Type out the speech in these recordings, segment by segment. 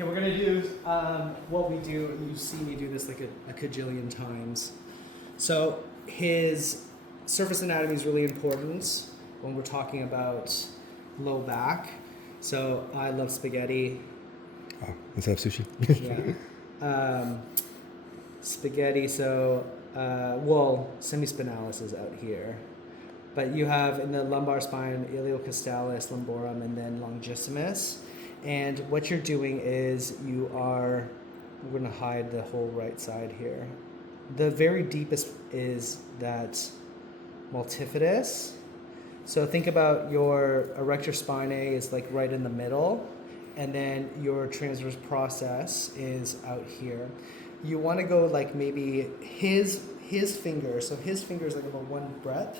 Okay, we're gonna do what we do. You've seen me do this like a cajillion times. So his surface anatomy is really important when we're talking about low back. So I love spaghetti. Oh, instead of sushi. Yeah. Spaghetti. So well, semispinalis is out here. But you have in the lumbar spine iliocostalis, lumborum, and then longissimus. And what you're doing is we're going to hide the whole right side here. The very deepest is that multifidus. So think about your erector spinae is like right in the middle, and then your transverse process is out here. You want to go like maybe his finger. So his finger is like about one breadth.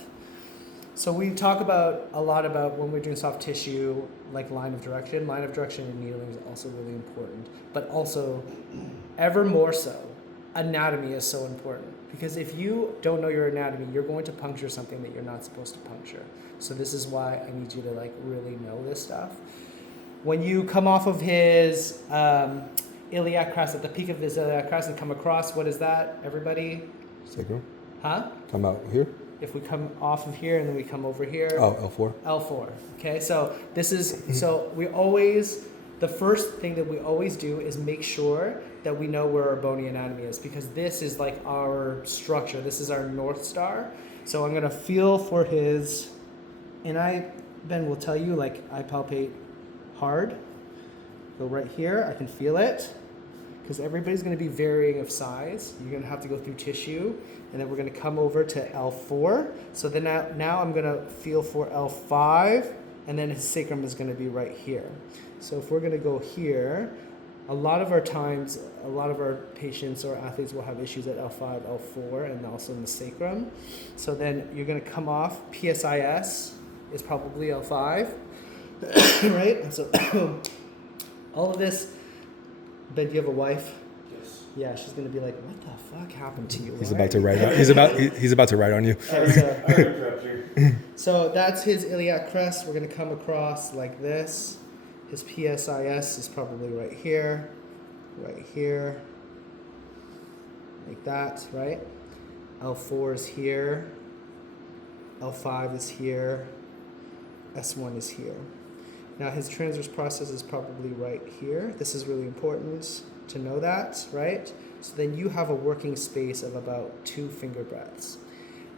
So we talk a lot about when we're doing soft tissue, like line of direction. Line of direction in needling is also really important, but also ever more so, anatomy is so important. Because if you don't know your anatomy, you're going to puncture something that you're not supposed to puncture. So this is why I need you to like really know this stuff. When you come off of his iliac crest, at the peak of his iliac crest and come across, what is that, everybody? Sacrum. Huh? Come out here. If we come off of here and then we come over here. Oh, L4. L4. Okay, so this is, so we always, the first thing that we always do is make sure that we know where our bony anatomy is, because this is like our structure. This is our North Star. So I'm gonna feel for his, and Ben will tell you, like I palpate hard. Go right here, I can feel it. Because everybody's going to be varying of size. You're going to have to go through tissue, and then we're going to come over to L4. So then now I'm going to feel for L5, and then his sacrum is going to be right here. So if we're going to go here, a lot of our times, a lot of our patients or athletes will have issues at L5, L4, and also in the sacrum. So then you're going to come off. PSIS is probably L5, right? And so all of this. Ben, do you have a wife? Yes. Yeah, she's gonna be like, "What the fuck happened to you?" He's about to write on. He's about to write on you. So that's his iliac crest. We're gonna come across like this. His PSIS is probably right here, like that, right? L4 is here. L5 is here. S1 is here. Now his transverse process is probably right here. This is really important to know that, right? So then you have a working space of about 2 finger breadths.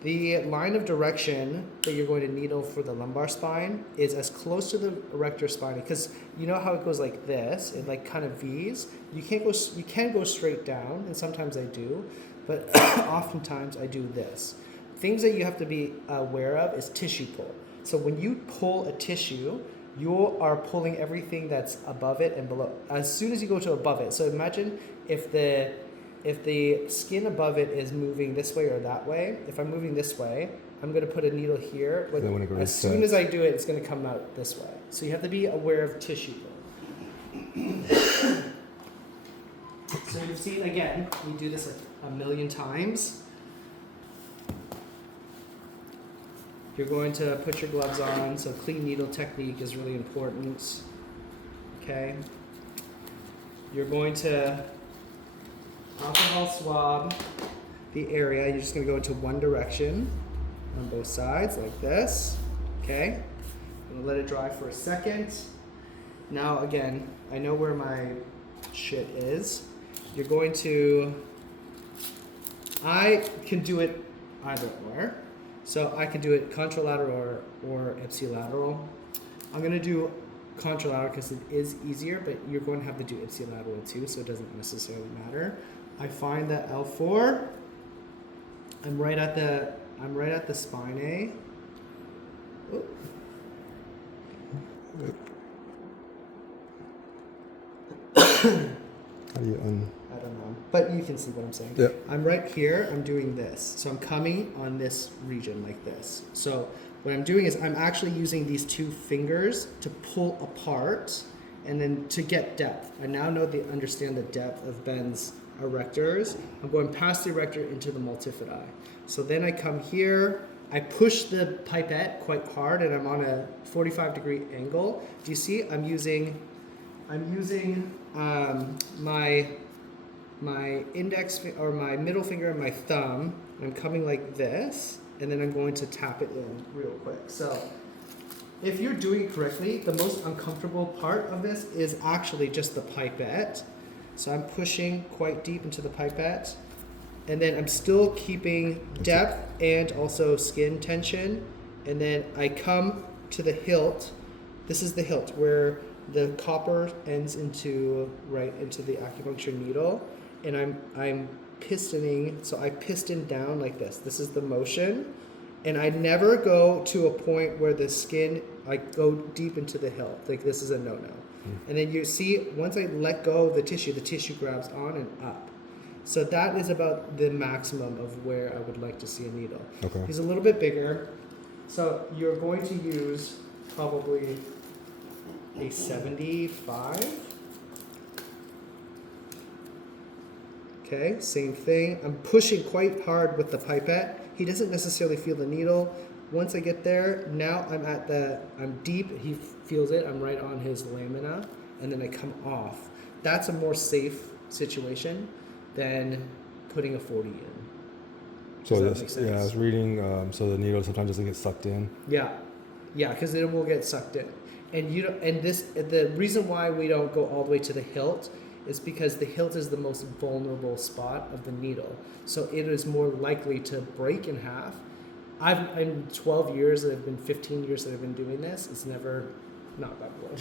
The line of direction that you're going to needle for the lumbar spine is as close to the erector spine, because you know how it goes like this, it like kind of V's. You can go straight down, and sometimes I do, but oftentimes I do this. Things that you have to be aware of is tissue pull. So when you pull a tissue, you are pulling everything that's above it and below. As soon as you go to above it, so imagine if the skin above it is moving this way or that way. If I'm moving this way, I'm going to put a needle here. But as soon as I do it, it's going to come out this way. So you have to be aware of tissue pull. So you've seen, again, we do this like a million times. You're going to put your gloves on, so clean needle technique is really important. Okay. You're going to alcohol swab the area. You're just going to go into one direction on both sides, like this. Okay. I'm going to let it dry for a second. Now, again, I know where my shit is. You're going to, I can do it either or. So I can do it contralateral or ipsilateral. I'm going to do contralateral because it is easier, but you're going to have to do ipsilateral too, so it doesn't necessarily matter. I find that L4, I'm right at the spine. Oh. How do you I don't know, but you can see what I'm saying. Yeah. I'm right here, I'm doing this. So I'm coming on this region like this. So what I'm doing is I'm actually using these 2 fingers to pull apart and then to get depth. I now understand the depth of Ben's erectors. I'm going past the erector into the multifidi. So then I come here, I push the pipette quite hard and I'm on a 45-degree angle. Do you see? I'm using I'm using my or my middle finger and my thumb. I'm coming like this, and then I'm going to tap it in real quick. So if you're doing it correctly, the most uncomfortable part of this is actually just the pipette. So I'm pushing quite deep into the pipette, and then I'm still keeping depth and also skin tension. And then I come to the hilt. This is the hilt where the copper ends right into the acupuncture needle, and I'm pistoning. So I piston down like this. This is the motion, and I never go to a point where the skin, I go deep into the hilt. Like, this is a no-no. And then you see, once I let go of the tissue grabs on and up. So that is about the maximum of where I would like to see a needle. Okay. He's a little bit bigger, so you're going to use probably a 75. Okay, same thing. I'm pushing quite hard with the pipette. He doesn't necessarily feel the needle. Once I get there, now I'm deep. He feels it. I'm right on his lamina, and then I come off. That's a more safe situation than putting a 40 in. So Does that this, make sense? yeah, I was reading. So the needle sometimes doesn't get sucked in. Yeah, because it will get sucked in, and the reason why we don't go all the way to the hilt is because the hilt is the most vulnerable spot of the needle, so it is more likely to break in half. In 12 years, that have been 15 years that I've been doing this. It's never, not that wood.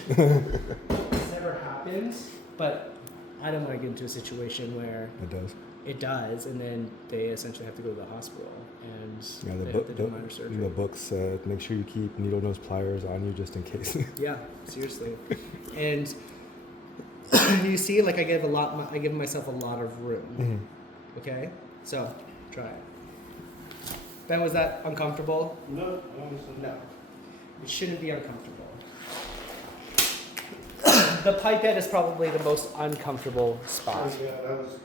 It's never happened, but I don't want to get into a situation where It does. it does, and then they essentially have to go to the hospital and Yeah, they have to do minor surgery. the book said make sure you keep needle nose pliers on you just in case. Yeah, seriously. And you see, like, I give myself a lot of room. Mm-hmm. Okay, so try it. Ben, was that uncomfortable? No, honestly. No, it shouldn't be uncomfortable. The pipette is probably the most uncomfortable spot. Yeah, that was